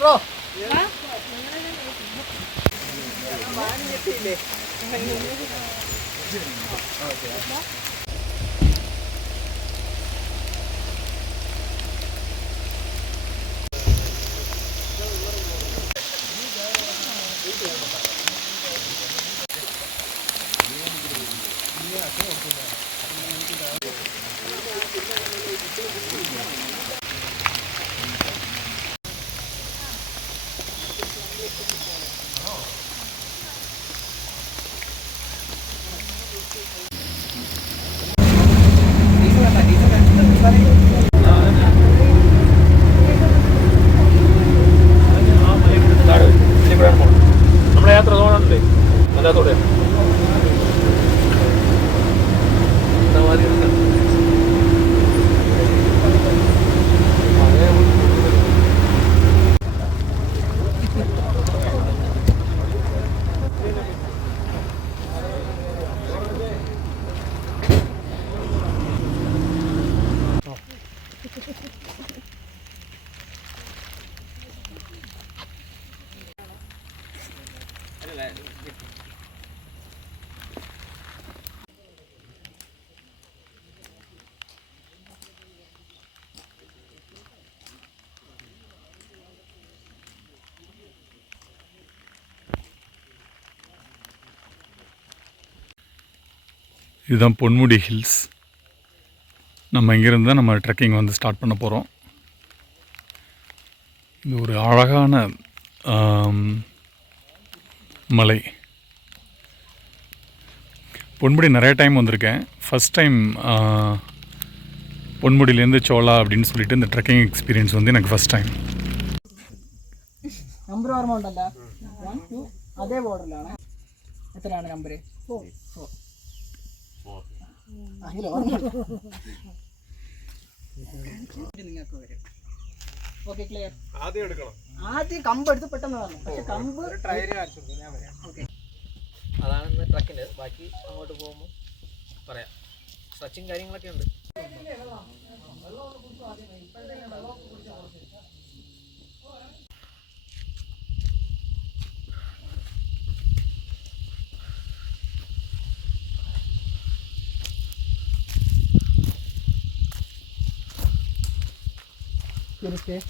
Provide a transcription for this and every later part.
Bro നമ്മുടെ യാത്ര തോന്നുന്നുണ്ടേ അതിനകത്തോടെ இதுதான் பொன்முடி ஹில்ஸ். நம்ம இங்கேருந்து தான் நம்ம ட்ரெக்கிங் வந்து ஸ்டார்ட் பண்ண போகிறோம். இது ஒரு அழகான மலை. பொன்முடி நிறைய டைம் வந்திருக்கேன். ஃபஸ்ட் டைம் பொன்முடியிலேருந்து சோலா அப்படின்னு சொல்லிட்டு இந்த ட்ரெக்கிங் எக்ஸ்பீரியன்ஸ் வந்து எனக்கு ஃபஸ்ட் டைம். നമ്പർ ഓർമ്മ ഉണ്ടല്ലോ 1 2 അതേ ബോർഡറിലാണ്. എത്രയാണ് നമ്പർ? 4 നിങ്ങൾക്ക് വരും. Okay clear. ആദ്യം എടുക്കണം. ആദ്യം കമ്പ് എടുത്ത് പെട്ടെന്ന് വരണം. പക്ഷെ കമ്പ് ഓക്കെ അതാണ് ഇന്ന് ട്രക്കിൻ്റെ. ബാക്കി അങ്ങോട്ട് പോകുമ്പോൾ പറയാം. സ്ട്രെച്ചിങ് കാര്യങ്ങളൊക്കെ ഉണ്ട്. Stay.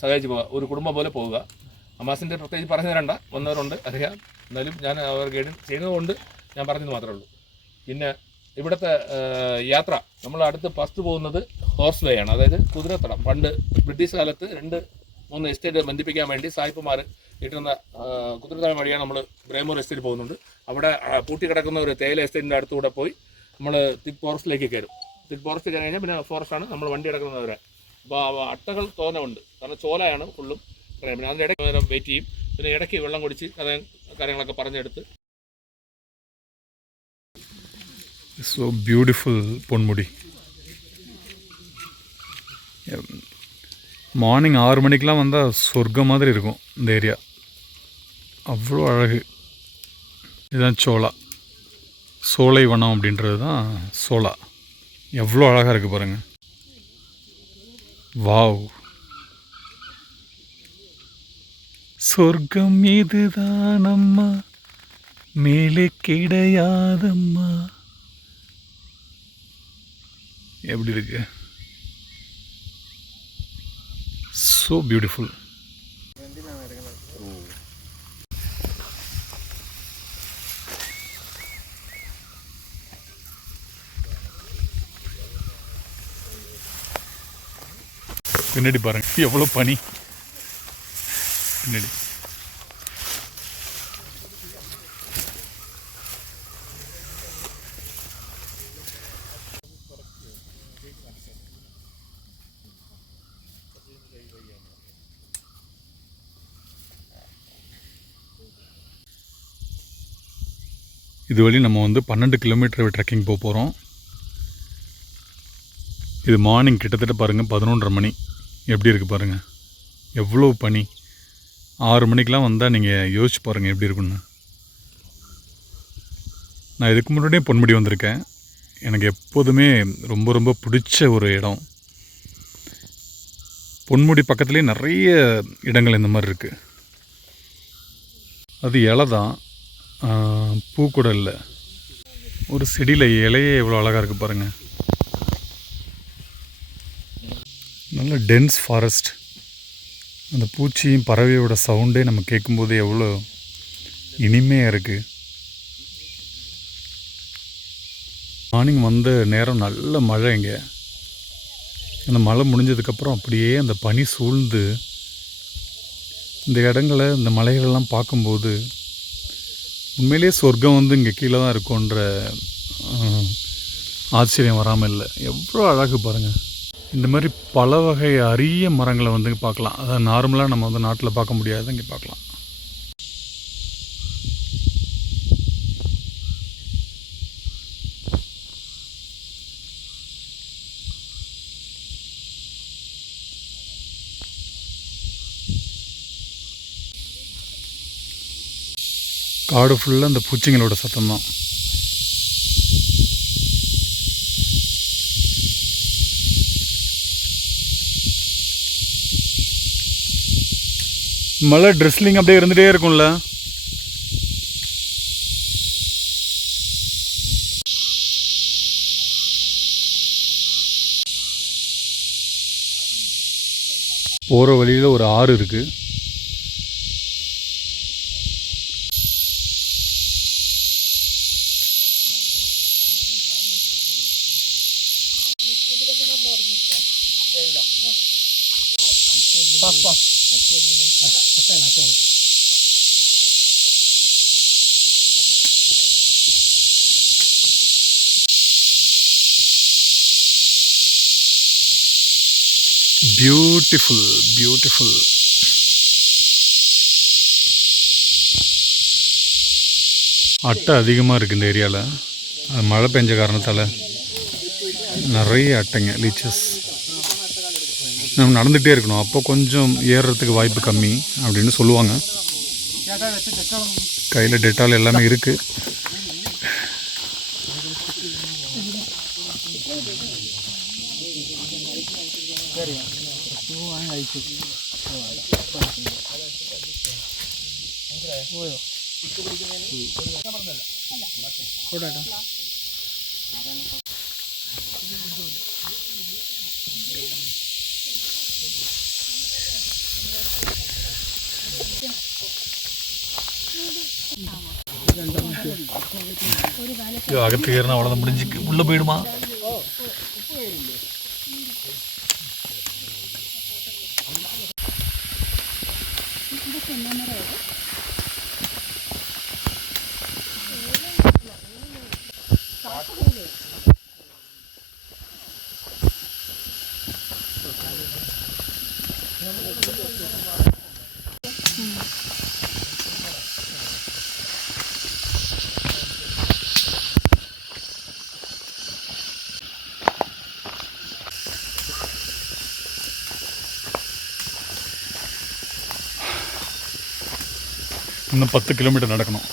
സഹായിച്ച് പോവുക, ഒരു കുടുംബം പോലെ പോവുക. അമാസിൻ്റെ പ്രത്യേകിച്ച് പറഞ്ഞു തരണ്ട, വന്നവരുണ്ട് അറിയാം. എന്നാലും ഞാൻ അവർ ഗൈഡ് ചെയ്യുന്നതുകൊണ്ട് ഞാൻ പറഞ്ഞത് മാത്രമേ ഉള്ളൂ. പിന്നെ ഇവിടുത്തെ യാത്ര നമ്മൾ അടുത്ത് ഫസ്റ്റ് പോകുന്നത് ഹോഴ്സ് വേ ആണ്, അതായത് കുതിരത്തടം. പണ്ട് ബ്രിട്ടീഷ് കാലത്ത് 2-3 എസ്റ്റേറ്റ് ബന്ധിപ്പിക്കാൻ വേണ്ടി സായിപ്പുമാർ ഇട്ടുന്ന കുതിരത്തടം വഴിയാണ് നമ്മൾ ബ്രേമൂർ എസ്റ്റേറ്റ് പോകുന്നുണ്ട്. അവിടെ പൂട്ടിക്കിടക്കുന്ന ഒരു തേയില എസ്റ്റേറ്റിൻ്റെ അടുത്തുകൂടെ പോയി നമ്മൾ തിക് ഫോറസ്റ്റിലേക്ക് കയറും. തിക് ഫോറസ്റ്റ് കയറി കഴിഞ്ഞാൽ പിന്നെ ഫോറസ്റ്റാണ് നമ്മൾ വണ്ടി കിടക്കുന്നവരെ. അപ്പോൾ അട്ടകൾ തോന്നുണ്ട്, കാരണം ചോലയാണ് ഫുള്ളും. പിന്നെ അതിൻ്റെ ഇടയ്ക്ക് നേരം വെയിറ്റ് ചെയ്യും. പിന്നെ ഇടയ്ക്ക് വെള്ളം കുടിച്ച് കാര്യങ്ങളൊക്കെ പറഞ്ഞെടുത്ത്. So beautiful Ponmudi. மார்னிங் 6 மணிக்கெலாம் வந்தால் சொர்க்கம் மாதிரி இருக்கும் இந்த ஏரியா. அவ்வளோ அழகு. இதுதான் சோலா, சோலை வனம் அப்படின்றது தான் சோலா. எவ்வளோ அழகாக இருக்குது பாருங்கள். வாவ், சொர்க்கம் இதுதான் அம்மா, மேலே கிடையாதம்மா. எப்படி இருக்கு? So beautiful. பின்னாடி பாருங்க எவ்வளோ பனி பின்னாடி. இது வழி நம்ம வந்து 12 கிலோமீட்டர் ட்ரெக்கிங் போக போகிறோம். இது மார்னிங் கிட்டத்தட்ட பாருங்கள் 11:30 மணி. எப்படி இருக்குது பாருங்கள், எவ்வளோ பனி. 6 மணிக்கெலாம் வந்தால் நீங்கள் யோசிச்சு பாருங்கள் எப்படி இருக்குன்னு. நான் இதுக்கு முன்னாடியே பொன்முடி வந்திருக்கேன். எனக்கு எப்போதுமே ரொம்ப ரொம்ப பிடிச்ச ஒரு இடம். பொன்முடி பக்கத்துலேயே நிறைய இடங்கள் இந்த மாதிரி இருக்குது. அது இலை தான், பூ கூட இல்லை. ஒரு செடியில் இலையே எவ்வளோ அழகாக இருக்குது பாருங்கள். நல்ல டென்ஸ் ஃபாரஸ்ட். அந்த பூச்சியும் பறவையோட சவுண்டே நம்ம கேட்கும்போது எவ்வளோ இனிமையாக இருக்குது. மார்னிங் வந்த நேரம் நல்ல மழை. இங்கே அந்த மழை முடிஞ்சதுக்கப்புறம் அப்படியே அந்த பனி சூழ்ந்து இந்த இடங்களை, இந்த மலைகளெல்லாம் பார்க்கும்போது உண்மையிலே சொர்க்கம் வந்து இங்கே கீழே தான் இருக்குன்ற ஆச்சரியம் வராமல் இல்லை. எவ்வளோ அழகு பாருங்கள். இந்த மாதிரி பல வகை அரிய மரங்களை வந்து பார்க்கலாம். அதாவது நார்மலாக நம்ம வந்து நாட்டில் பார்க்க முடியாது, இங்கே பார்க்கலாம். காடு ஃபுல்லாக அந்த பூச்சிங்களோட சத்தம் தான். மழை ட்ரெஸ்லிங் அப்படியே இருந்துகிட்டே இருக்கும்ல. போகிற வழியில் ஒரு ஆறு இருக்குது. Beautiful beautiful. அட்டை அதிகமாக இருக்குது இந்த ஏரியாவில். அது மழை பெஞ்ச காரணத்தால் நிறைய அட்டைங்க, லீச்சஸ். நம்ம நடந்துகிட்டே இருக்கணும், அப்போ கொஞ்சம் ஏறுறதுக்கு வாய்ப்பு கம்மி அப்படின்னு சொல்லுவாங்க. கையில் டெட்டால் எல்லாமே இருக்குது. அகத்து ஏறினா அவ்வளோதான், முடிஞ்சுக்கு உள்ளே போயிடுமா. இன்னும் 10 கிலோமீட்டர் நடக்கணும்.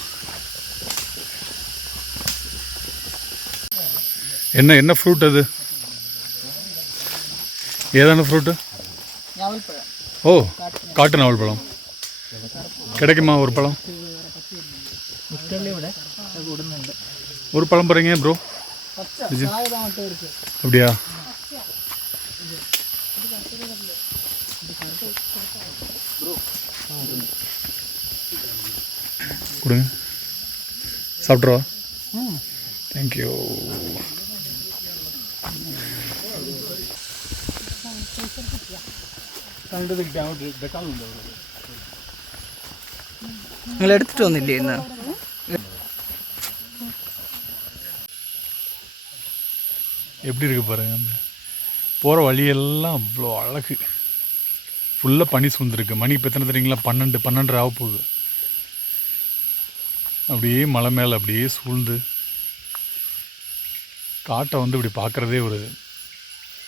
என்ன ஃப்ரூட் அது? ஏதான ஃப்ரூட்டு? ஓ, காட்டு நாவல் பழம் கிடைக்குமா? ஒரு பழம், ஒரு பழம் போகிறீங்க ப்ரோ? அப்படியா? கொடுங்க, சாப்பிட்றவா? தேங்க்யூ. നിങ്ങൾ എടുത്തിട്ട് വന്നില്ലേ ഇന്ന്? எப்படி இருக்குது பாருங்க. போகிற வழியெல்லாம் அவ்வளோ அழகு. ஃபுல்லாக பனி சூழ்ந்துருக்கு. மணி இப்போ எத்தனை தெரியுங்களா? 12 12:30 ஆக போகுது. அப்படியே மலை மேலே அப்படியே சூழ்ந்து காட்டை வந்து இப்படி பார்க்குறதே ஒரு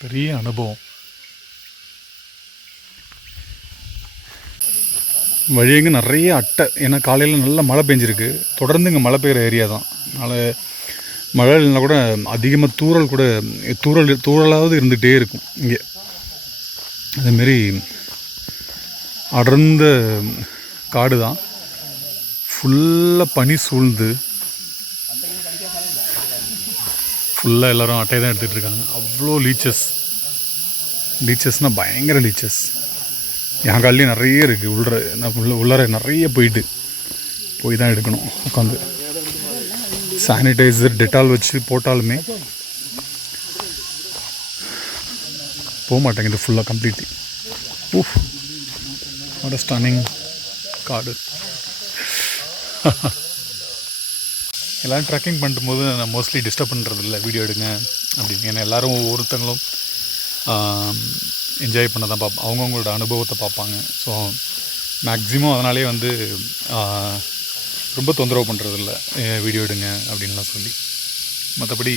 பெரிய அனுபவம். வழியங்க நிறைய அட்டை, ஏன்னா காலையில் நல்லா மழை பெஞ்சிருக்கு. தொடர்ந்து இங்கே மழை பெய்கிற ஏரியா தான். மழை இல்லைனா கூட அதிகமாக தூறலாவது இருந்துகிட்டே இருக்கும் இங்கே. அதுமாரி அடர்ந்த காடு தான், ஃபுல்லாக பனி சூழ்ந்து ஃபுல்லாக எல்லோரும் அட்டையை தான் எடுத்துகிட்டு இருக்காங்க. அவ்வளோ லீச்சஸ்னால் பயங்கர லீச்சஸ். என் காலையும் நிறைய இருக்குது. உள்ளார நிறைய போய் தான் எடுக்கணும். உட்காந்து சானிடைசர் டெட்டால் வச்சு போட்டாலுமே போக மாட்டேங்குது ஃபுல்லாக completely. Oof, what a stunning காடு. எல்லோரும் ட்ரெக்கிங் பண்ணும்போது நான் மோஸ்ட்லி டிஸ்டர்ப் பண்ணுறதில்ல, வீடியோ எடுங்க அப்படின்னு. ஏன்னா எல்லோரும் ஒவ்வொருத்தங்களும் என்ஜாய் பண்ண தான் பார்ப்போம், அவங்கவுங்களோட அனுபவத்தை பார்ப்பாங்க. ஸோ மேக்ஸிமம் அதனாலே வந்து ரொம்ப தொந்தரவு பண்ணுறதில்ல, வீடியோ எடுங்க அப்படின்லாம் சொல்லி. மற்றபடி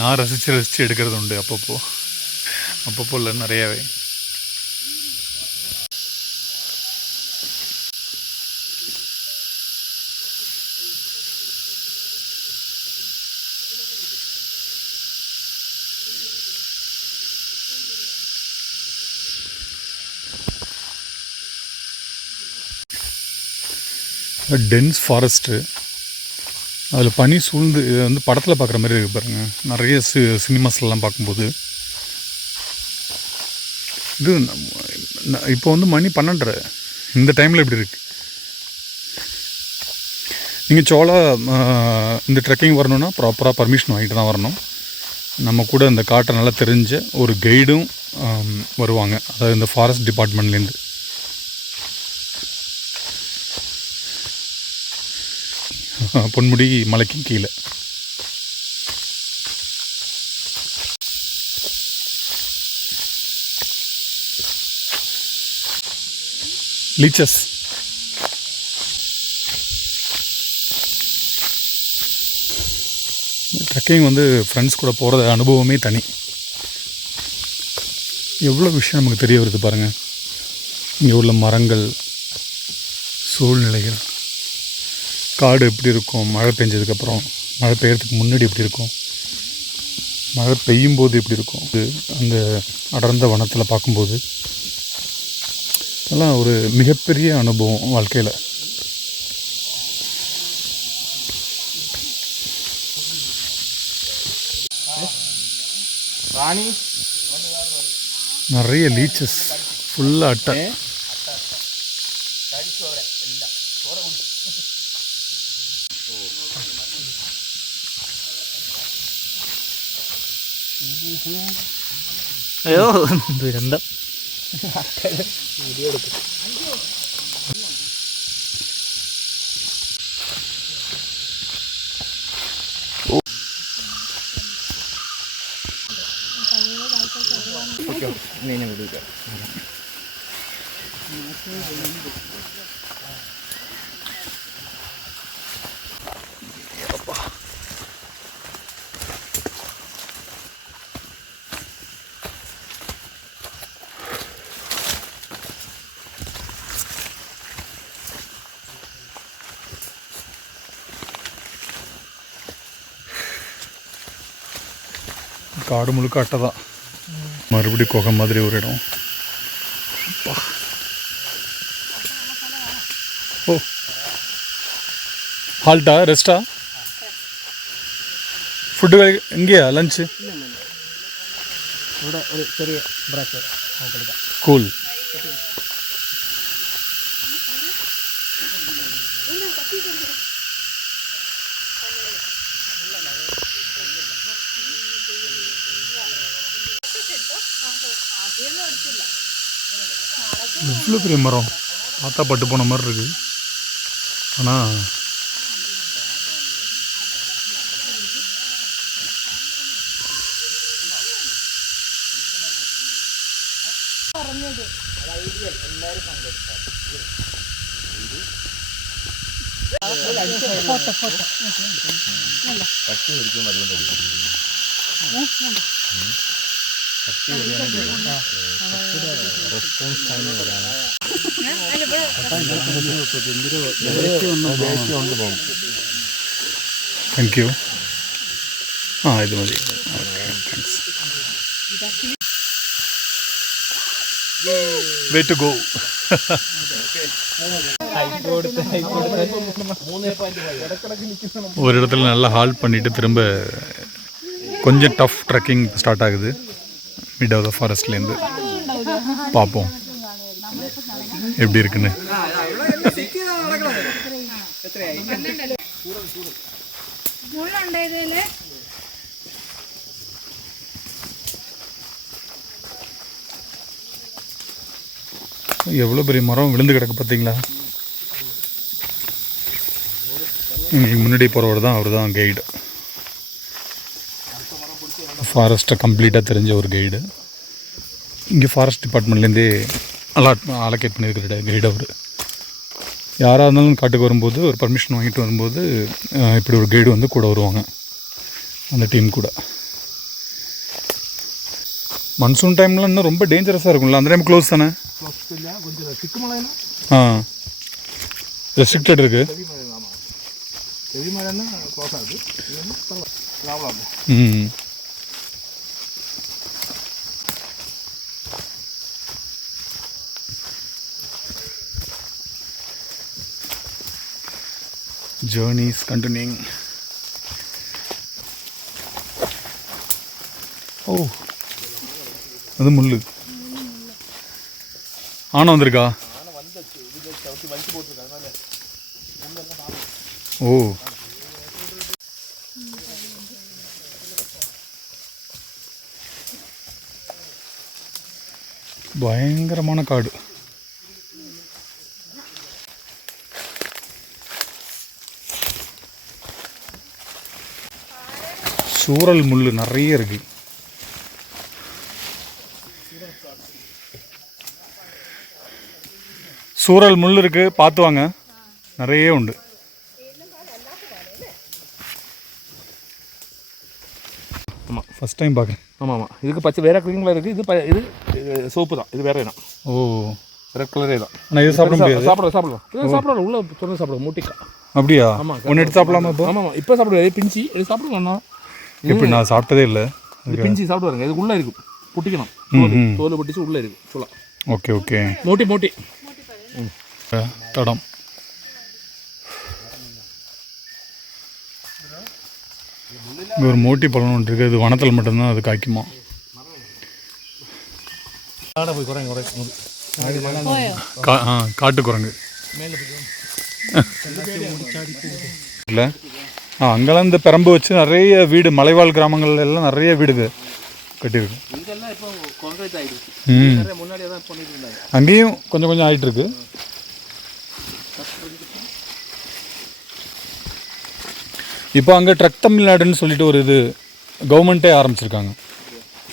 நான் ரசித்து எடுக்கிறது உண்டு அப்பப்போ இல்லை நிறையாவே. டென்ஸ் ஃபாரஸ்ட்டு, அதில் பனி சூழ்ந்து வந்து படத்தில் பார்க்குற மாதிரி இருக்குது பாருங்கள். நிறைய சினிமாஸ்லாம் பார்க்கும்போது இது இப்போ வந்து மணி 12:30 இந்த டைமில் இப்படி இருக்குது. நீங்கள் சோளா இந்த ட்ரெக்கிங் வரணுன்னா ப்ராப்பராக பர்மிஷன் வாங்கிட்டு தான் வரணும். நம்ம கூட இந்த காட்டை நல்லா தெரிஞ்ச ஒரு கைடும் வருவாங்க, அதாவது இந்த ஃபாரஸ்ட் டிபார்ட்மெண்ட்லேருந்து. பொன்முடி மலைக்கு கீழே லீச்சஸ். ட்ரெக்கிங் வந்து ஃப்ரெண்ட்ஸ் கூட போகிற அனுபவமே தனி. எவ்வளோ விஷயம் நமக்கு தெரிய வருது பாருங்கள். இங்கே உள்ள மரங்கள், சூழ்நிலைகள், காடு எப்படி இருக்கும், மழை பெஞ்சதுக்கப்புறம், மழை பெய்யறதுக்கு முன்னாடி எப்படி இருக்கும், மழை பெய்யும் போது எப்படி இருக்கும், அந்த அடர்ந்த வனத்தில் பார்க்கும்போது அதெல்லாம் ஒரு மிகப்பெரிய அனுபவம் வாழ்க்கையில். நிறைய லீச்சஸ், ஃபுல்லாக அட்டை. അയ്യോ ദുരന്തം. വീഡിയോ എടുക്കും. காடு முழுக்க அட்டை தான். மறுபடி குகை மாதிரி ஒரு இடம். ஓ, ஹால்ட்டா, ரெஸ்ட்டா, ഫുഡ് എങ്കിയാ ലഞ്ച് ഇവിടെ ഒരു ചെറിയ ബ്രേക്ക് കൊടുക്കാം. കൂൾ. இவ்வளோ பெரிய மரம் பார்த்தா பட்டு போன மாதிரி இருக்குது. ஆனால் താങ്ക് യു. ആ ഇത് മതി. Okay thanks. Way to go. ஒரு இடத்துல நல்லா ஹால்ட் பண்ணிவிட்டு திரும்ப கொஞ்சம் டஃப் ட்ரெக்கிங் ஸ்டார்ட் ஆகுது மிட் ஆஃப் த ஃபாரஸ்ட்லேருந்து. பார்ப்போம் எப்படி இருக்குன்னு. எவ்வளோ பெரிய மரம் விழுந்து கிடக்கு பார்த்தீங்களா. எங்களுக்கு முன்னாடி போகிறவர் தான், அவர் தான் கைடு. ஃபாரஸ்ட்டை கம்ப்ளீட்டாக தெரிஞ்ச ஒரு கைடு. இங்கே ஃபாரஸ்ட் டிபார்ட்மெண்ட்லேருந்தே அலோகேட் பண்ணியிருக்கிற கைடு அவர். யாராக இருந்தாலும் காட்டுக்கு வரும்போது ஒரு பர்மிஷன் வாங்கிட்டு வரும்போது இப்படி ஒரு கைடு வந்து கூட வருவாங்க அந்த டீம் கூட. மன்சூன் டைமில் இன்னும் ரொம்ப டேஞ்சரஸாக இருக்கும்ல, அந்த டைம் க்ளோஸ் தானே? ஆ ரெஸ்ட்ரிக்டட் இருக்குது. ம் journey is continuing. ஓ அது முள்ளு ஆனை வந்திருக்கா? ஓ பயங்கரமான காடு. சூரல் முள் நிறைய இருக்கு. சூரல் முள் இருக்கு, பார்த்து வாங்க, நிறைய உண்டு. ஆமாம் ஃபஸ்ட் டைம் பார்க்குறேன். ஆமாம் ஆமாம், இதுக்கு பச்சை வேறு க்ரீனில் இருக்குது. இது சோப்பு தான், இது வேறு இனம். ஓ ரெட் கலரே தான். ஆனால் இது சாப்பிட முடியாது. சாப்பிடலாம் உள்ள தொடர்ந்து சாப்பிடுவோம் மூட்டிக்கா. அப்படியா? ஆமாம், ஒன்று எடுத்து சாப்பிடலாமா இப்போ? ஆமாம் இப்போ சாப்பிடுவோம். பிஞ்சி இது சாப்பிடுவோம்ண்ணா. எப்படி நான் சாப்பிட்டதே இல்லை. இது பிஞ்சி சாப்பிடுவாருங்க. இது உள்ளே இருக்கும், புட்டிக்கணும். தோல் புட்டிச்சு உள்ளே இருக்கும் சொல்லலாம். Okay okay. மூட்டி தடம். இங்கே ஒரு மோட்டி பழம் ஒன்று இருக்குது. அது வனத்தில் மட்டும்தான் அது காய்க்குமா. காட்டு குரங்கு இல்லை. அங்கெல்லாம் இந்த பெரம்பு வச்சு நிறைய வீடு, மலைவாழ் கிராமங்கள்ல எல்லாம் நிறைய வீடு கட்டியிருக்கு. அங்கேயும் கொஞ்சம் கொஞ்சம் ஆயிட்டு இருக்கு. இப்போ அங்கே ட்ரக் தமிழ்நாடுன்னு சொல்லிட்டு ஒரு இது கவர்மெண்ட்டே ஆரம்பிச்சிருக்காங்க.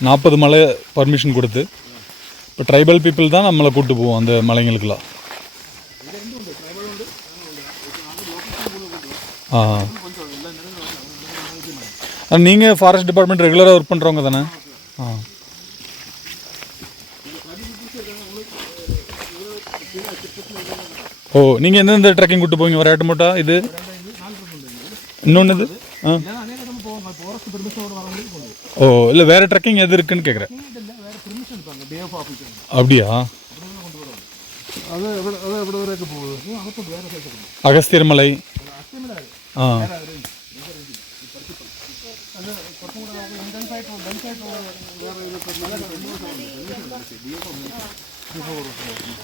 40 மலை பர்மிஷன் கொடுத்து இப்போ ட்ரைபல் பீப்புள் தான் நம்மளை கூப்பிட்டு போவோம் அந்த மலைங்களுக்கெல்லாம். நீங்கள் ஃபாரஸ்ட் டிபார்ட்மெண்ட் ரெகுலராக ஒர்க் பண்ணுறவங்க தானே? ஓ நீங்கள் எந்தெந்த ட்ரெக்கிங் கூப்பிட்டு போவீங்க? வரையாட்டு மூட்டா இது இன்னொன்று இது. ஓ இல்லை வேறு ட்ரெக்கிங் எது இருக்குன்னு கேட்குறேன். அப்படியா? அகஸ்தியர் மலை.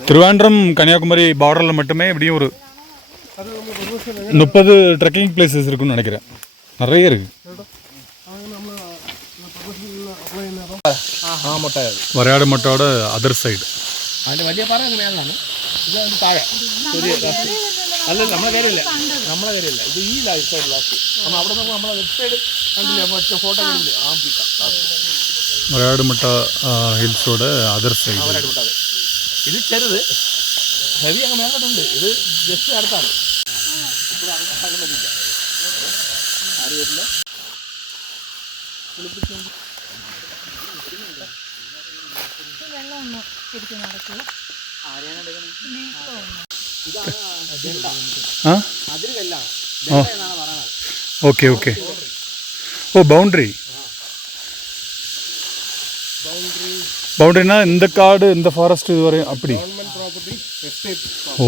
திருவாண்டம் கன்னியாகுமரி பார்டரில் மட்டுமே எப்படியும் ஒரு 30 ட்ரெக்கிங் பிளேசஸ் இருக்குன்னு நினைக்கிறேன். நிறைய இருக்கு. വരയാട് മട്ടോടെ അതർ സൈഡ്. അതിൻ്റെ വലിയ പാറ മേലാണ്. ഇത് അതിൻ്റെ താഴെ ചെറിയ അല്ല നമ്മളെ കാര്യമില്ല, ഇത് ഈ സൈഡ് ലാസ്റ്റ്. നമ്മൾ അവിടെ നിന്ന് നമ്മളെ ലെഫ്റ്റ് സൈഡ് കണ്ടില്ലേ, മറ്റേ ഫോട്ടോ കണ്ടില്ലേ, ആ പീക്ക വരയാട് മട്ട ഹിൽസോടെ അതർ സൈഡ്. വരയാട് മട്ട. ഇത് ചെറുത്, ഹെവി അങ്ങ് മേലോട്ടുണ്ട്. ഇത് ജസ്റ്റ് അടുത്താണ്. വെള്ളം ഒന്ന് തിരിച്ച് നടക്കുക. ആ ഓക്കെ ഓക്കെ ஓ பவுண்ட்ரி பவுண்ட்ரினா இந்த காடு இந்த ஃபாரஸ்ட் இது வரையும் அப்படி ஓ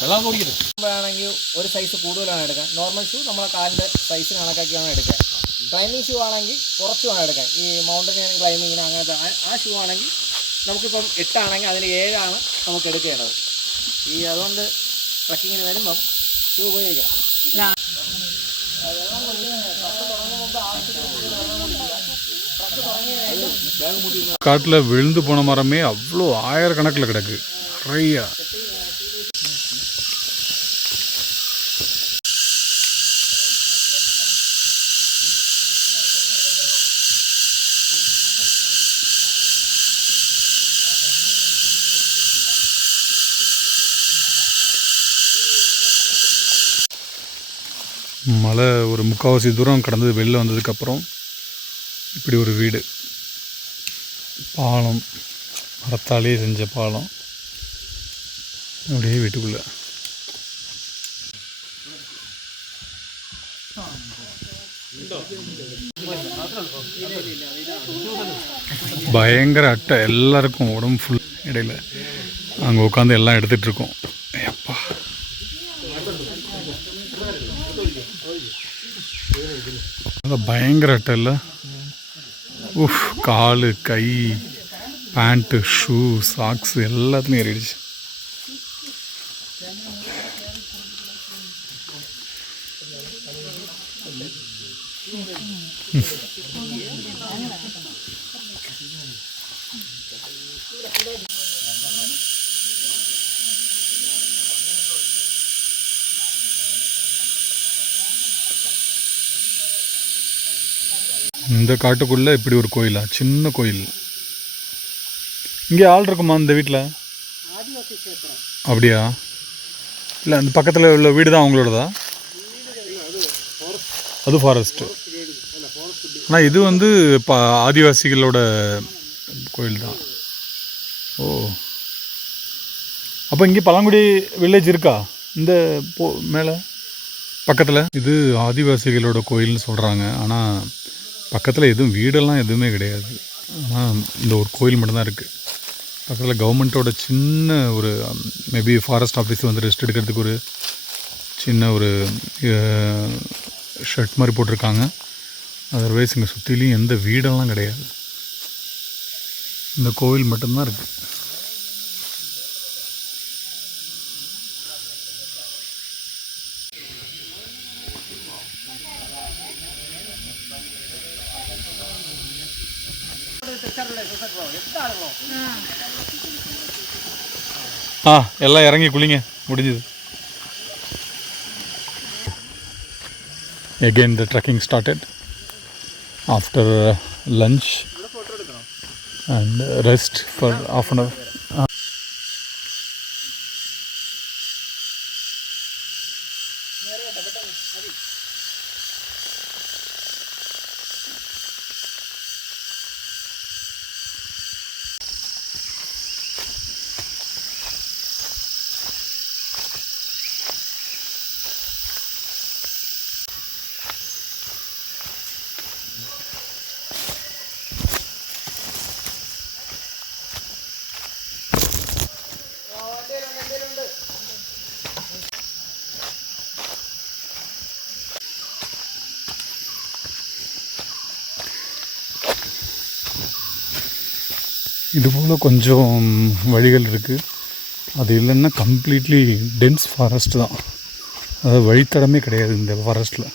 വെള്ളം കുടിക്കുന്നത് ആണെങ്കിൽ ഒരു സൈസ് കൂടുതലാണ് എടുക്കാൻ. നോർമൽ ഷൂ നമ്മളെ കാലിൻ്റെ സൈസിന് കണക്കാക്കിയാണ് എടുക്കാൻ. ക്ലൈമ്പിംഗ് ഷൂ ആണെങ്കിൽ കുറച്ച് വേണം എടുക്കാൻ. ഈ മൗണ്ടൻ ക്ലൈമ്പിങ്ങിന് അങ്ങനത്തെ ആ ഷൂ ആണെങ്കിൽ നമുക്കിപ്പം 8 ആണെങ്കിൽ അതിന് 7 ആണ് നമുക്ക് എടുക്കേണ്ടത്. അതുകൊണ്ട് ട്രക്കിങ്ങിന് വരുമ്പം ഷൂ ഉപയോഗിക്കണം. காட்டில் விழுந்து போன மரமே அவ்வளோ ஆயிரக்கணக்கில் கிடக்கு நிறையா. மலை ஒரு முக்கால்வாசி தூரம் கடந்து வெளில வந்ததுக்கப்புறம் இப்படி ஒரு வீடு, பாலம், மரத்தாலே செஞ்ச பாலம், அப்படியே வீட்டுக்குள்ளே. பயங்கர அட்டை, எல்லாருக்கும் உடம்பு ஃபுல். இடையில அங்கே உட்காந்து எல்லாம் எடுத்துகிட்ருக்கோம். அப்பா பயங்கர அட்டை இல்லை? உஃப், கால், கை, பேண்ட்டு, ஷூ, சாக்ஸ் எல்லாத்துலேயும் ஏறிடுச்சு. இந்த காட்டுக்குள்ளே இப்படி ஒரு கோயிலா? சின்ன கோயில். இங்கே ஆள் இருக்குமா இந்த வீட்டில்? அப்படியா? இல்லை, அந்த பக்கத்தில் உள்ள வீடு தான் அவங்களோடதா? அது ஃபாரஸ்ட்டு. ஆனால் இது வந்து ஆதிவாசிகளோட கோயில் தான். ஓ, அப்போ இங்கே பழங்குடி வில்லேஜ் இருக்கா இந்த மேலே பக்கத்தில்? இது ஆதிவாசிகளோட கோயில்னு சொல்கிறாங்க. ஆனால் பக்கத்தில் எதுவும் வீடெல்லாம் எதுவுமே கிடையாது. ஆனால் இந்த ஒரு கோயில் மட்டும்தான் இருக்குது. பக்கத்தில் கவர்மெண்ட்டோட சின்ன ஒரு மேபி ஃபாரஸ்ட் ஆஃபீஸ் வந்து ரெஸ்ட் எடுக்கிறதுக்கு ஒரு சின்ன ஒரு ஷர்ட் மாதிரி போட்டிருக்காங்க. அதர்வைஸ் இங்கே சுற்றிலையும் எந்த வீடெல்லாம் கிடையாது. இந்த கோவில் மட்டும்தான் இருக்குது. எல்லாம் இறங்கி குளிங்க, முடிஞ்சுது. Again the trekking started after lunch and rest for half an hour. இதுபோல் கொஞ்சம் வழிகள் இருக்குது. அது இல்லைன்னா கம்ப்ளீட்லி டென்ஸ் ஃபாரஸ்ட் தான். அதாவது வழித்தடமே கிடையாது இந்த ஃபாரஸ்ட்டில்.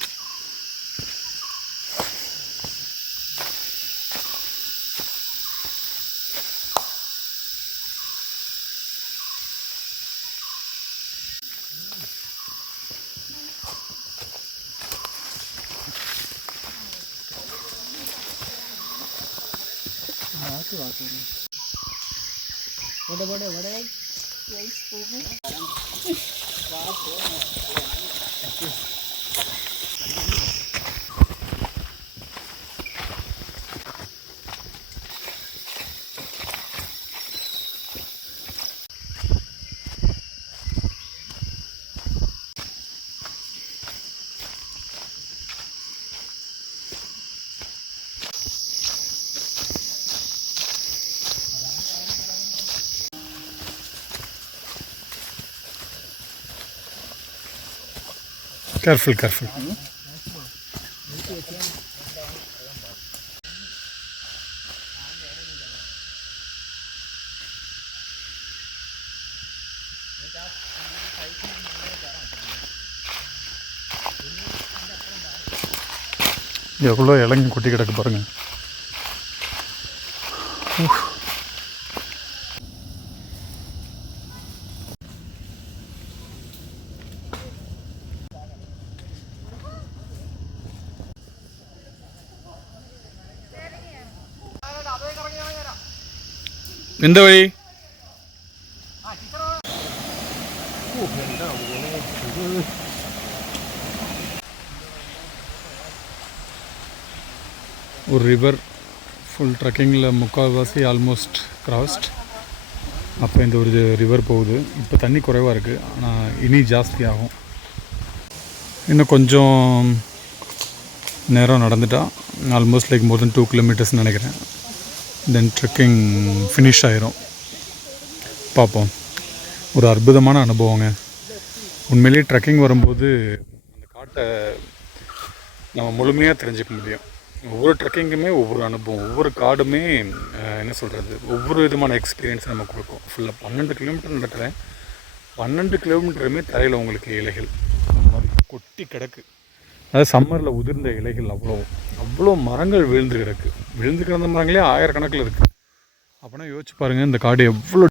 Careful, careful. எவ்வளோ இலங்கி கொட்டி கிடக்கு பாருங்க. எந்த வழி? ஒரு ரிவர் ஃபுல் ட்ரக்கிங்கில் முக்கால்வாசி ஆல்மோஸ்ட் கிராஸ்ட். அப்போ இந்த ஒரு ரிவர் போகுது. இப்போ தண்ணி குறைவாக இருக்குது, ஆனால் இனி ஜாஸ்தி ஆகும். இன்னும் கொஞ்சம் நேரம் நடந்துட்டா ஆல்மோஸ்ட் லைக் மோர் தென் 2 கிலோமீட்டர்ஸ்னு நினைக்கிறேன். தென் ட்ரெக்கிங் ஃபினிஷ் ஆயிரும். பார்ப்போம். ஒரு அற்புதமான அனுபவங்க. உண்மையிலேயே ட்ரெக்கிங் வரும்போது அந்த காட்டை நம்ம முழுமையாக தெரிஞ்சுக்க முடியும். ஒவ்வொரு ட்ரெக்கிங்குமே ஒவ்வொரு அனுபவம், ஒவ்வொரு காடுமே என்ன சொல்கிறது, ஒவ்வொரு விதமான எக்ஸ்பீரியன்ஸ் நம்ம கொடுக்கும். ஃபுல்லாக 12 கிலோமீட்டர் நடக்கிறேன். 12 கிலோமீட்டருமே தரையில் உங்களுக்கு இலைகள் அந்த மாதிரி கொட்டி கிடக்கு. அதாவது சம்மரில் உதிர்ந்த இலைகள் அவ்வளோ மரங்கள் விழுந்து கிடந்த மரங்களே 1000 கணக்கில் இருக்குது. அப்படின்னா யோசிச்சு பாருங்கள் இந்த காடு எவ்வளோ.